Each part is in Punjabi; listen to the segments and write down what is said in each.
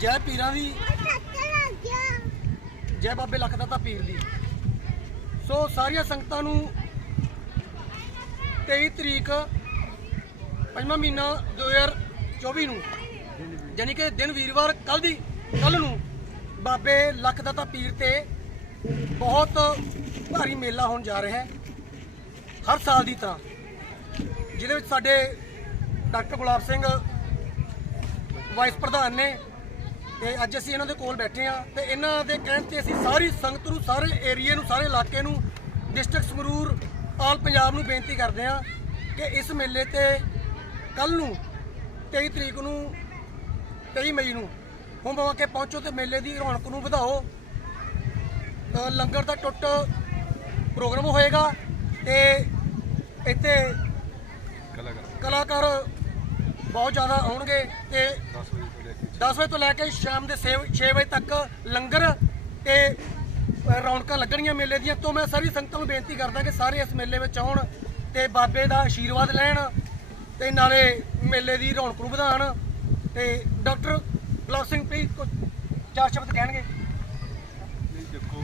ਜੈ ਪੀਰਾਂ ਦੀ। ਜੈ ਬਾਬੇ ਲੱਖ ਦਾਤਾ ਪੀਰ ਦੀ। ਸੋ ਸਾਰੀਆਂ ਸੰਗਤਾਂ ਨੂੰ 23 ਤਰੀਕ ਪੰਜਵਾਂ ਮਹੀਨਾ 2024 ਨੂੰ ਯਾਨੀ ਕਿ ਦਿਨ ਵੀਰਵਾਰ ਕੱਲ ਦੀ ਕੱਲ ਨੂੰ ਬਾਬੇ ਲੱਖ ਦਾਤਾ ਪੀਰ ਤੇ ਬਹੁਤ ਭਾਰੀ ਮੇਲਾ ਹੋਣ ਜਾ ਰਿਹਾ ਹੈ, ਹਰ ਸਾਲ ਦੀ ਤਰ੍ਹਾਂ। ਜਿਹਦੇ ਵਿੱਚ ਸਾਡੇ ਡਾਕਟਰ ਗੁਲਾਬ ਸਿੰਘ, ਵਾਈਸ ਪ੍ਰਧਾਨ ਨੇ ਤੇ ਅੱਜ ਅਸੀਂ ਇਹਨਾਂ ਦੇ ਕੋਲ ਬੈਠੇ ਆ ਤੇ ਇਹਨਾਂ ਦੇ ਕਹਿਣ ਤੇ ਅਸੀਂ ਸਾਰੀ ਸੰਗਤ ਨੂੰ, ਸਾਰੇ ਏਰੀਏ ਨੂੰ, ਸਾਰੇ ਇਲਾਕੇ ਨੂੰ ਡਿਸਟ੍ਰਿਕਟ ਸੰਗਰੂਰ, ਆਲ ਪੰਜਾਬ ਨੂੰ ਬੇਨਤੀ ਕਰਦੇ ਆ ਕਿ ਇਸ ਮੇਲੇ ਤੇ ਕੱਲ ਨੂੰ 23 ਤਰੀਕ ਨੂੰ 23 ਮਈ ਨੂੰ ਹੁੰਮ ਹਵਾ ਕੇ ਪਹੁੰਚੋ ਤੇ ਮੇਲੇ ਦੀ ਰੌਣਕ ਨੂੰ ਵਧਾਓ। ਲੰਗਰ ਦਾ ਟੁੱਟ ਪ੍ਰੋਗਰਾਮ ਹੋਏਗਾ ਤੇ ਇੱਥੇ ਬਹੁਤ ਜ਼ਿਆਦਾ ਆਉਣਗੇ ਤੇ 10 ਵਜੇ ਤੋਂ ਲੈ ਕੇ ਸ਼ਾਮ ਦੇ 6 ਵਜੇ ਤੱਕ ਲੰਗਰ ਤੇ ਰੌਣਕਾਂ ਲੱਗਣਗੀਆਂ ਮੇਲੇ ਦੀਆਂ। ਤੋਂ ਮੈਂ ਸਾਰੀ ਸੰਗਤਾਂ ਨੂੰ ਬੇਨਤੀ ਕਰਦਾ ਕਿ ਸਾਰੇ ਇਸ ਮੇਲੇ ਵਿੱਚ ਆਉਣ ਤੇ ਬਾਬੇ ਦਾ ਆਸ਼ੀਰਵਾਦ ਲੈਣ ਤੇ ਨਾਲੇ ਮੇਲੇ ਦੀ ਰੌਣਕ ਨੂੰ ਵਧਾਉਣ ਤੇ ਡਾਕਟਰ ਗੁਲਾਬ ਸਿੰਘ ਪ੍ਰੀਤ ਕੁਝ ਚਾਰ ਸ਼ਬਦ ਕਹਿਣਗੇ। ਨਹੀਂ ਦੇਖੋ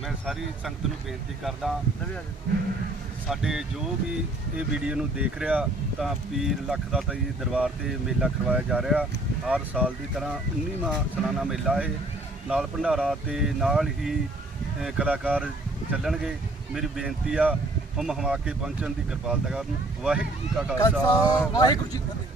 ਮੈਂ ਸਾਰੀ ਸੰਗਤ ਨੂੰ ਬੇਨਤੀ ਕਰਦਾ ਸਾਡੇ ਜੋ ਵੀ ਇਹ ਵੀਡੀਓ ਨੂੰ ਦੇਖ ਰਿਹਾ ਤਾਂ ਪੀਰ ਲੱਖ ਦਾ ਜੀ ਦਰਬਾਰ ਤੇ ਮੇਲਾ ਕਰਵਾਇਆ ਜਾ ਰਿਹਾ। ਹਰ ਸਾਲ ਦੀ ਤਰ੍ਹਾਂ 19ਵਾਂ ਸਾਲਾਨਾ ਮੇਲਾ ਇਹ। ਨਾਲ ਭੰਡਾਰਾ ਤੇ ਨਾਲ ਹੀ ਕਲਾਕਾਰ ਚੱਲਣਗੇ। ਮੇਰੀ ਬੇਨਤੀ ਆ, ਹਮ ਹਮਾ ਕੇ ਪਹੁੰਚਣ ਦੀ ਕਿਰਪਾਲਤਾ ਕਰਨ। ਵਾਹਿਗੁਰੂ ਜੀ ਕਾ ਖਾਲਸਾ। ਵਾਹਿਗੁਰੂ ਜੀ ਕੀ ਫਤਿਹ।